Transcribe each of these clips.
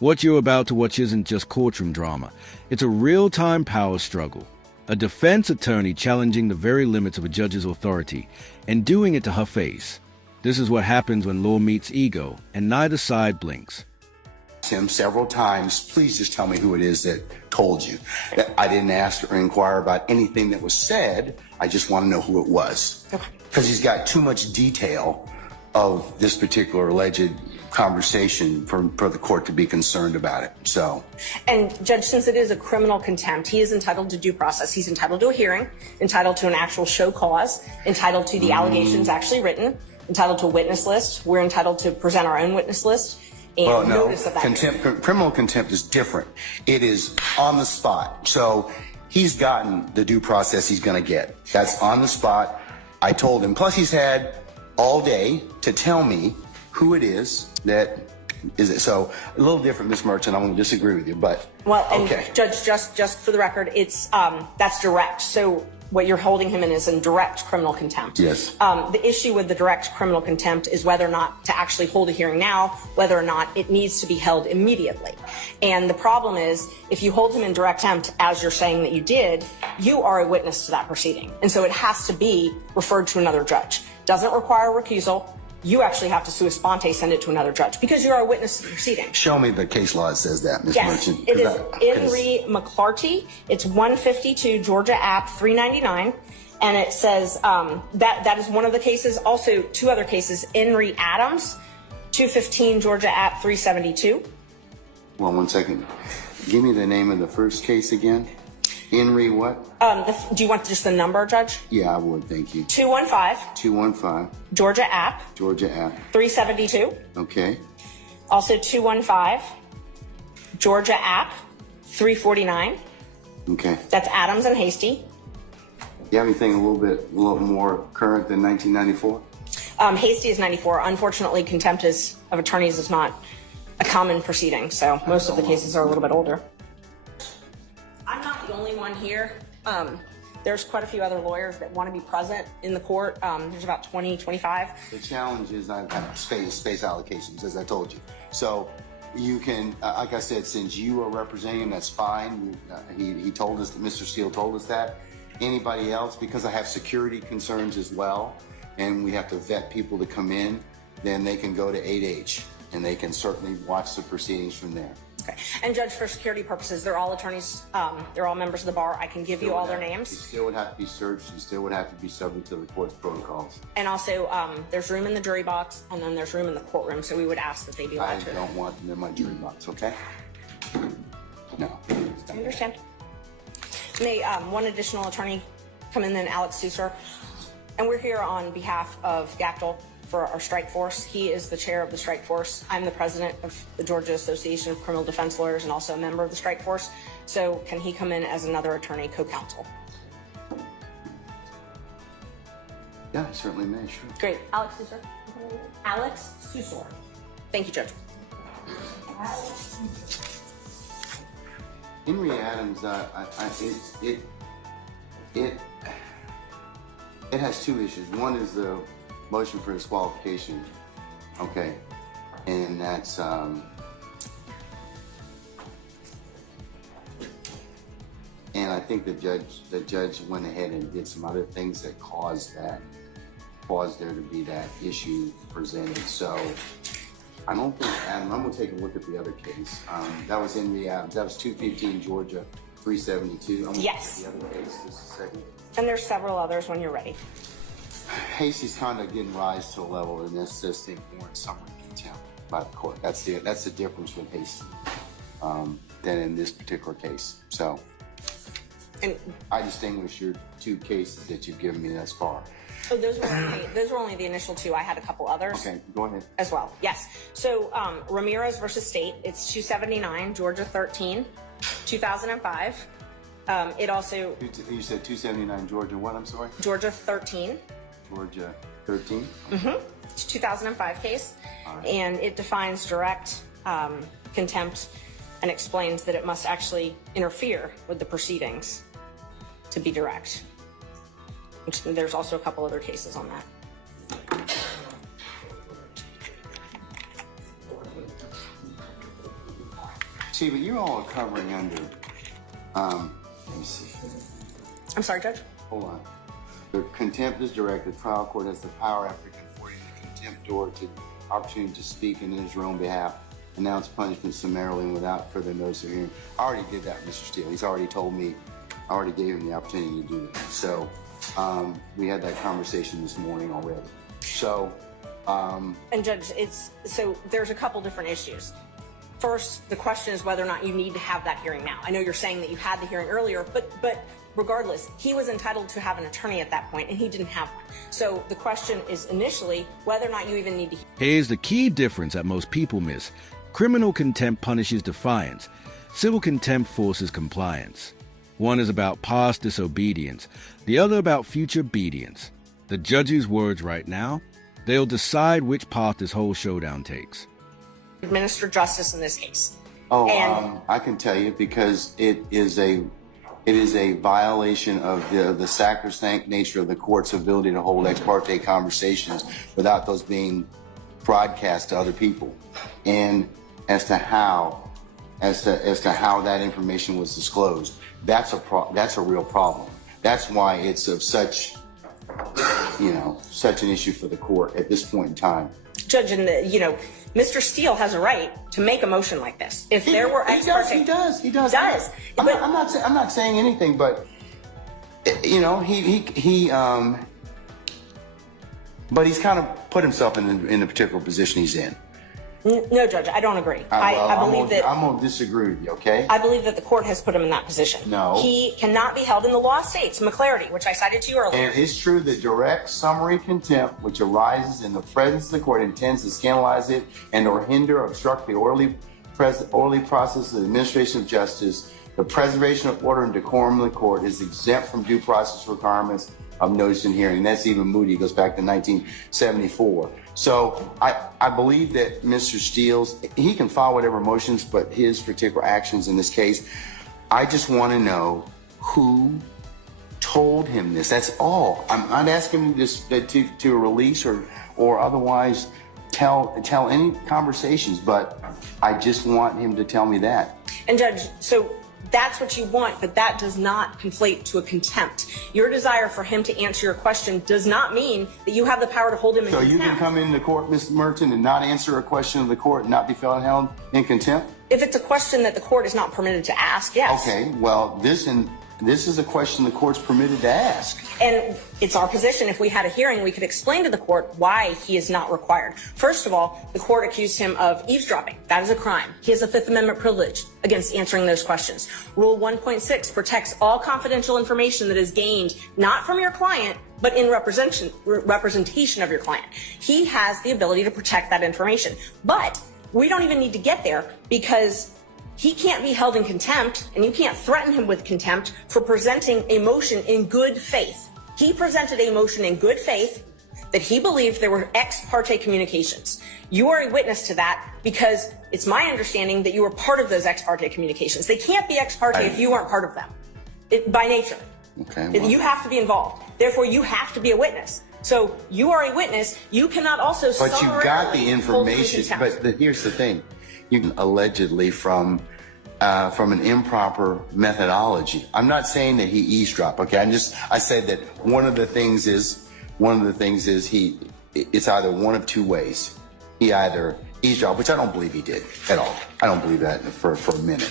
What you're about to watch isn't just courtroom drama. It's a real-time power struggle. A defense attorney challenging the very limits of a judge's authority and doing it to her face. This is what happens when law meets ego, and neither side blinks. Him several times, please just tell me who it is that told you. I didn't ask or inquire about anything that was said. I just want to know who it was. Because he's got too much detail of this particular alleged conversation for the court to be concerned about it. So, and Judge, since it is a criminal contempt, he is entitled to due process. He's entitled to a hearing, entitled to an actual show cause, entitled to the allegations actually written, entitled to a witness list. We're entitled to present our own witness list. And well, no, notice of that criminal contempt is different. It is on the spot. So he's gotten the due process he's going to get. That's on the spot. I told him. Plus, he's had all day to tell me who it is that is it. So a little different, Ms. Merchant. I'm going to disagree with you, but well, and okay. Judge, just for the record, it's that's direct. So what you're holding him in is in direct criminal contempt. Yes. The issue with the direct criminal contempt is whether or not to actually hold a hearing now, whether or not it needs to be held immediately. And the problem is, if you hold him in direct contempt, as you're saying that you did, you are a witness to that proceeding. And so it has to be referred to another judge. Doesn't require a recusal. You actually have to sua sponte send it to another judge because you're a witness to the proceeding. Show me the case law that says that, Ms. Yes, Merchant. it is Henry McClarty. It's 152 Georgia App 399. And it says that is one of the cases. Also, two other cases, Henry Adams, 215 Georgia App 372. Well, 1 second. Give me the name of the first case again. Henry what? Do you want just the number, Judge? Yeah, I would. Thank you. 215. 215. Georgia App. Georgia App. 372. Okay. Also 215. Georgia App. 349. Okay. That's Adams and Hasty. You have anything a little more current than 1994? Hasty is 94. Unfortunately, contempt of attorneys is not a common proceeding, so most of the cases are a little bit older. I'm not the only one here. There's quite a few other lawyers that want to be present in the court. There's about 20, 25. The challenge is I've got space allocations, as I told you. So you can, like I said, since you are representing him, that's fine. He told us, Mr. Steele told us that. Anybody else, because I have security concerns as well, and we have to vet people to come in, then they can go to 8H, and they can certainly watch the proceedings from there. Okay. And Judge, for security purposes, they're all attorneys. They're all members of the bar. I can give you all their names. You still would have to be searched. You still would have to be subject to the court's protocols. And also, there's room in the jury box, and then there's room in the courtroom. So we would ask that they be allowed to. I don't want them in my jury box. Okay? No. I understand. May one additional attorney come in, then Alex Susor. And we're here on behalf of Gavel for our strike force. He is the chair of the strike force. I'm the president of the Georgia Association of Criminal Defense Lawyers and also a member of the strike force. So can he come in as another attorney co-counsel? Yeah, I certainly may, sure. Great. Alex Susor. Alex Susor. Thank you, Judge. Henry Adams, it has two issues. One is the motion for disqualification, okay, and that's and I think the judge went ahead and did some other things that caused there to be that issue presented. So I don't think Adam. I'm gonna take a look at the other case. That was Henry Adams. That was 215 Georgia 372. Yes. The other case, just a second. And there's several others when you're ready. Hasty's conduct didn't rise to a level that necessitates warrant summary contempt by the court. That's the difference with Hasty than in this particular case. So, and I distinguish your two cases that you've given me thus far. Oh, those were only the initial two. I had a couple others. Okay, go ahead. As well, yes. So Ramirez versus State, it's 279 Georgia 13, 2005. It also. You said 279 Georgia what? I'm sorry. Georgia 13. Georgia 13. Mm-hmm. It's a 2005 case, right. And it defines direct contempt and explains that it must actually interfere with the proceedings to be direct. There's also a couple other cases on that. See, but you all are covering under, let me see. I'm sorry, Judge? Hold on. The contempt is direct. The trial court has the power after conforting the contemptor to opportunity to speak in his or own behalf, announce punishment summarily and without further notice of hearing. I already did that, Mr. Steele. He's already told me, I already gave him the opportunity to do that. So we had that conversation this morning already. So, and Judge, so there's a couple different issues. First, the question is whether or not you need to have that hearing now. I know you're saying that you had the hearing earlier, but regardless, he was entitled to have an attorney at that point, and he didn't have one. So the question is initially whether or not you even need to. Here's the key difference that most people miss. Criminal contempt punishes defiance. Civil contempt forces compliance. One is about past disobedience, the other about future obedience. The judge's words right now, they'll decide which path this whole showdown takes. Administer justice in this case. I can tell you because it is a violation of the sacrosanct nature of the court's ability to hold ex parte conversations without those being broadcast to other people, and as to how that information was disclosed, that's a real problem. That's why it's of such an issue for the court at this point in time. Judge, and Mr. Steele has a right to make a motion like this. If there were ex parte, he does. I'm not saying anything, but but he's kind of put himself in the particular position he's in. No, Judge, I don't agree. I'm going to disagree with you, okay? I believe that the court has put him in that position. No. He cannot be held in the law states, McClarity, which I cited to you earlier. And it's true that direct summary contempt, which arises in the presence of the court, intends to scandalize it and or hinder or obstruct the orderly process of the administration of justice. The preservation of order and decorum in the court is exempt from due process requirements of notice and hearing. That's even Moody, goes back to 1974. So I believe that Mr. Steele's, he can file whatever motions, but his particular actions in this case, I just want to know who told him this. That's all. I'm not asking him to release or otherwise tell any conversations, but I just want him to tell me that. And Judge, so that's what you want, but that does not conflate to a contempt. Your desire for him to answer your question does not mean that you have the power to hold him in contempt. So you can come into court, Mr. Merchant, and not answer a question of the court and not be held in contempt? If it's a question that the court is not permitted to ask, yes. Okay, well, this is a question the court's permitted to ask. And it's our position, if we had a hearing, we could explain to the court why he is not required. First of all, the court accused him of eavesdropping. That is a crime. He has a Fifth Amendment privilege against answering those questions. Rule 1.6 protects all confidential information that is gained not from your client, but in representation of your client. He has the ability to protect that information. But we don't even need to get there because he can't be held in contempt, and you can't threaten him with contempt for presenting a motion in good faith. He presented a motion in good faith that he believed there were ex parte communications. You are a witness to that because it's my understanding that you were part of those ex parte communications. They can't be ex parte if you weren't part of them, by nature. Okay. Well, you have to be involved. Therefore, you have to be a witness. So you are a witness. You cannot also. But you got the information. But here's the thing: you can allegedly from an improper methodology. I'm not saying that he eavesdropped. Okay, I said that one of the things is it's either one of two ways. He either eavesdropped, which I don't believe he did at all. I don't believe that for a minute.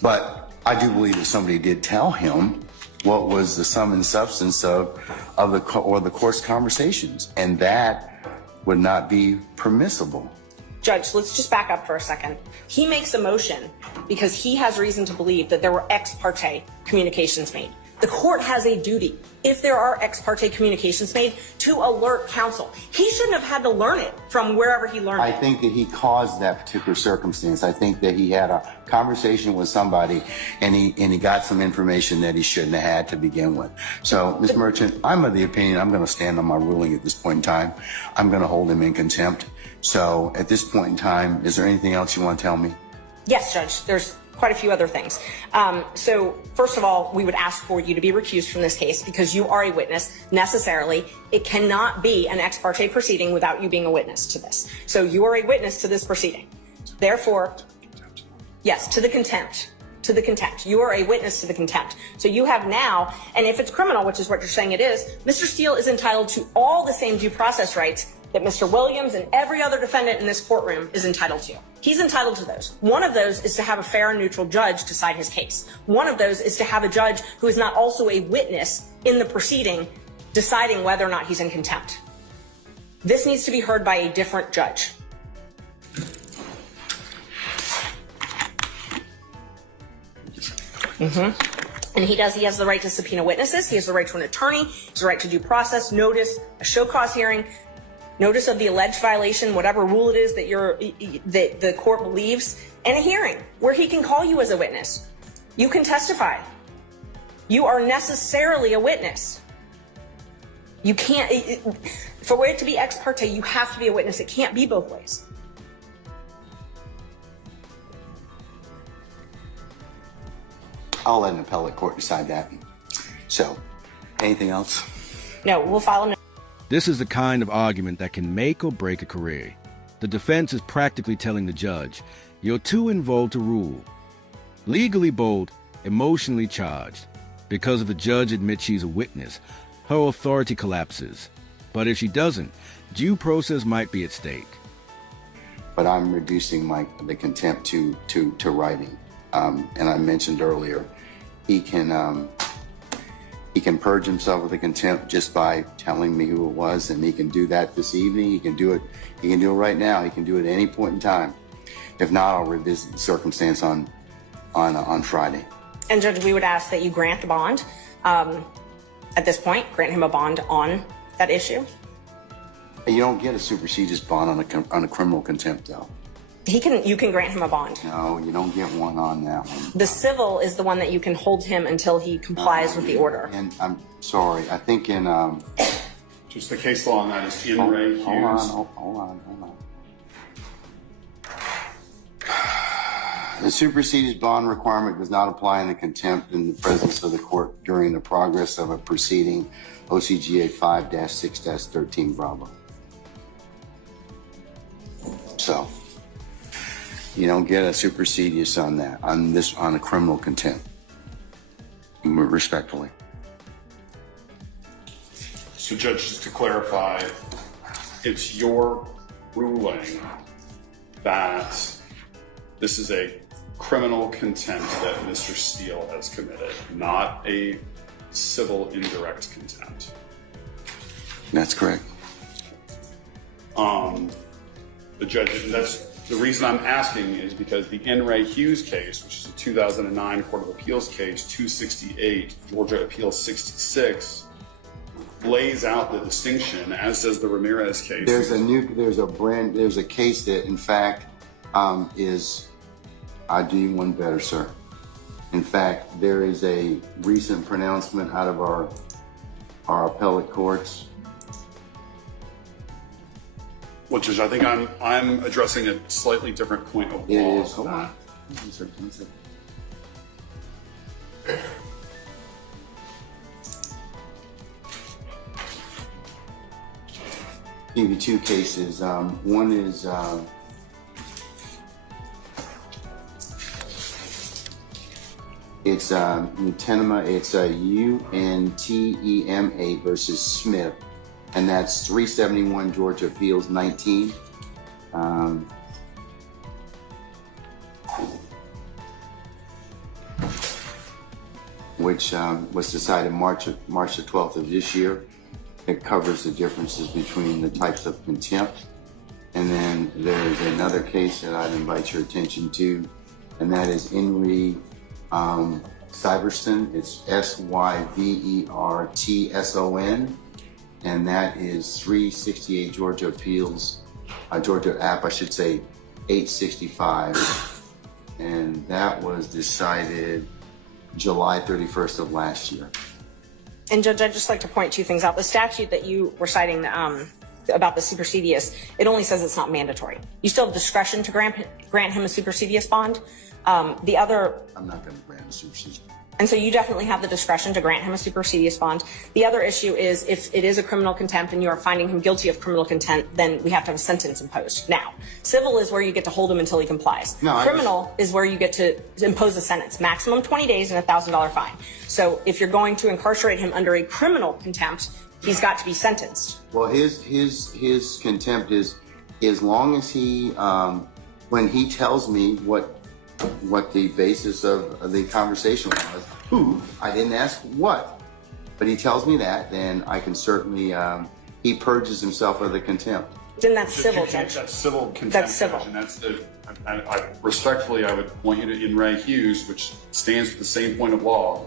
But I do believe that somebody did tell him what was the sum and substance of the court's conversations, and that would not be permissible. Judge, let's just back up for a second. He makes a motion because he has reason to believe that there were ex parte communications made. The court has a duty, if there are ex parte communications made, to alert counsel. He shouldn't have had to learn it from wherever he learned it. I think that he caused that particular circumstance. I think that he had a conversation with somebody and he got some information that he shouldn't have had to begin with. So, Ms. Merchant, I'm of the opinion I'm going to stand on my ruling at this point in time. I'm going to hold him in contempt. So, at this point in time, is there anything else you want to tell me? Yes, Judge. There's quite a few other things. So first of all, we would ask for you to be recused from this case because you are a witness necessarily. It cannot be an ex parte proceeding without you being a witness to this. So you are a witness to this proceeding. Therefore, Yes, to the contempt. To the contempt. You are a witness to the contempt. So you have now, and if it's criminal, which is what you're saying it is, Mr. Steele is entitled to all the same due process rights that Mr. Williams and every other defendant in this courtroom is entitled to. He's entitled to those. One of those is to have a fair and neutral judge decide his case. One of those is to have a judge who is not also a witness in the proceeding deciding whether or not he's in contempt. This needs to be heard by a different judge. And he has the right to subpoena witnesses. He has the right to an attorney. He has the right to due process, notice, a show cause hearing, notice of the alleged violation, whatever rule it is that the court believes, and a hearing where he can call you as a witness. You can testify. You are necessarily a witness. You can't, for it to be ex parte, you have to be a witness. It can't be both ways. I'll let an appellate court decide that. So, anything else? No, we'll file a. This is the kind of argument that can make or break a career. The defense is practically telling the judge, you're too involved to rule. Legally bold, emotionally charged. Because if the judge admits she's a witness, her authority collapses. But if she doesn't, due process might be at stake. But I'm reducing the contempt to writing. And I mentioned earlier, he can purge himself of the contempt just by telling me who it was, and he can do that this evening. He can do it right now. He can do it at any point in time. If not, I'll revisit the circumstance on Friday. And Judge, we would ask that you grant a bond. At this point, grant him a bond on that issue. You don't get a supersedious bond on a criminal contempt, though. You can grant him a bond. No, you don't get one on that one. The civil is the one that you can hold him until he complies with the order. And I'm sorry, I think in just the case law on that is in Ray Hughes. Hold on. The superseded bond requirement does not apply in a contempt in the presence of the court during the progress of a proceeding, OCGA 5-6-13 Bravo. So, you don't get a supersedious on that, on a criminal contempt, respectfully. So, Judge, just to clarify, it's your ruling that this is a criminal contempt that Mr. Steele has committed, not a civil indirect contempt. That's correct. The judge, that's the reason I'm asking is because the N. Ray Hughes case, which is a 2009 Court of Appeals case, 268, Georgia Appeals 66, lays out the distinction, as does the Ramirez case. There's a case that, in fact, I'll do you one better, sir. In fact, there is a recent pronouncement out of our appellate courts. Which is, I think I'm addressing a slightly different point of law. It is. Hold on. Give you two cases. One is it's Untema. It's UNTEMA versus Smith, and that's 371 Georgia Appeals 19. Which was decided March the 12th of this year. It covers the differences between the types of contempt. And then there's another case that I'd invite your attention to, and that is Henry Syverson. It's SYVERTSON, and that is 368 Georgia Appeals, Georgia App, I should say, 865. And that was decided July 31st of last year. And Judge, I'd just like to point two things out. The statute that you were citing about the supersedious, it only says it's not mandatory. You still have discretion to grant him a supersedious bond. The other... I'm not going to grant a supersedious. And so you definitely have the discretion to grant him a supersedious bond. The other issue is if it is a criminal contempt and you are finding him guilty of criminal contempt, then we have to have a sentence imposed. Now, civil is where you get to hold him until he complies. Criminal is where you get to impose a sentence, maximum 20 days and a $1,000 fine. So if you're going to incarcerate him under a criminal contempt, he's got to be sentenced. Well, his contempt is as long as he, when he tells me what the basis of the conversation was, I didn't ask what, but he tells me that, then I can certainly, he purges himself of the contempt. Then that's civil, Judge. That's civil contempt. That's civil. Judge, and that's the, respectfully, I would point you to In Re Hughes, which stands for the same point of law.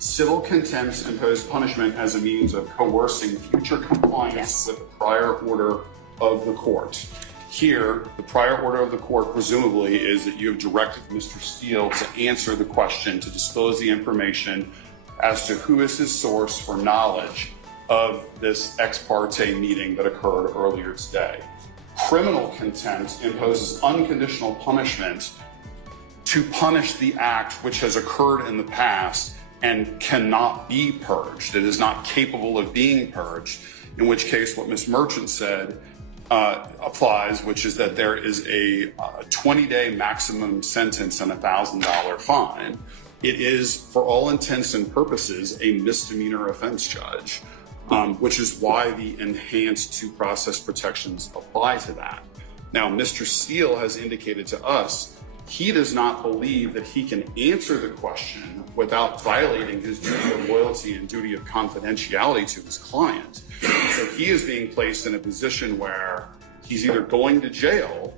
Civil contempts impose punishment as a means of coercing future compliance with the prior order of the court. Here, the prior order of the court presumably is that you have directed Mr. Steele to answer the question, to disclose the information as to who is his source for knowledge of this ex parte meeting that occurred earlier today. Criminal contempt imposes unconditional punishment to punish the act which has occurred in the past and cannot be purged. It is not capable of being purged, in which case what Ms. Merchant said applies, which is that there is a 20-day maximum sentence and a $1,000 fine. It is, for all intents and purposes, a misdemeanor offense, Judge, which is why the enhanced due process protections apply to that. Now, Mr. Steele has indicated to us he does not believe that he can answer the question without violating his duty of loyalty and duty of confidentiality to his client. So he is being placed in a position where he's either going to jail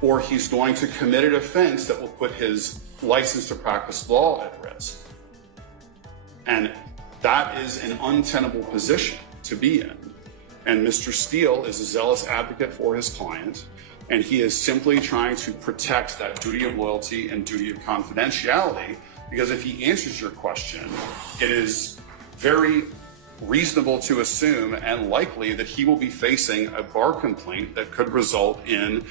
or he's going to commit an offense that will put his license to practice law at risk. And that is an untenable position to be in. And Mr. Steele is a zealous advocate for his client, and he is simply trying to protect that duty of loyalty and duty of confidentiality, because if he answers your question, it is very reasonable to assume and likely that he will be facing a bar complaint that could result in,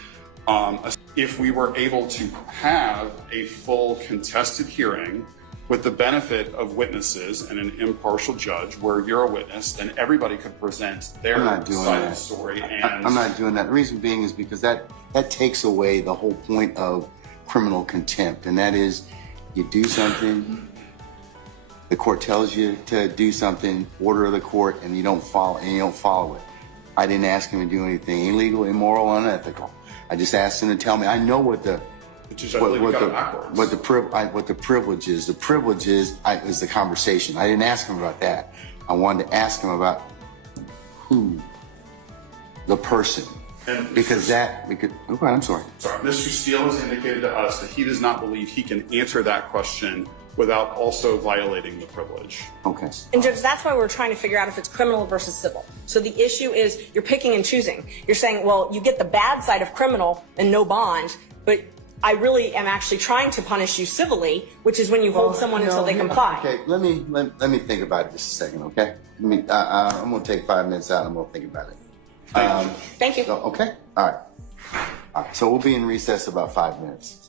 if we were able to have a full contested hearing with the benefit of witnesses and an impartial judge where you're a witness, then everybody could present their side of the story. And I'm not doing that. The reason being is because that takes away the whole point of criminal contempt, and that is you do something, the court tells you to do something, order of the court, and you don't follow it. I didn't ask him to do anything illegal, immoral, unethical. I just asked him to tell me. I know what the privilege is. The privilege is the conversation. I didn't ask him about that. I wanted to ask him about who, the person. I'm sorry. Mr. Steele has indicated to us that he does not believe he can answer that question without also violating the privilege. Okay. And Judge, that's why we're trying to figure out if it's criminal versus civil. So the issue is you're picking and choosing. You're saying, well, you get the bad side of criminal and no bond, but I really am actually trying to punish you civilly, which is when you hold someone until they comply. Okay, let me think about it just a second, okay? I'm going to take 5 minutes out and I'm going to think about it. Thank you. Okay? All right. So we'll be in recess about 5 minutes.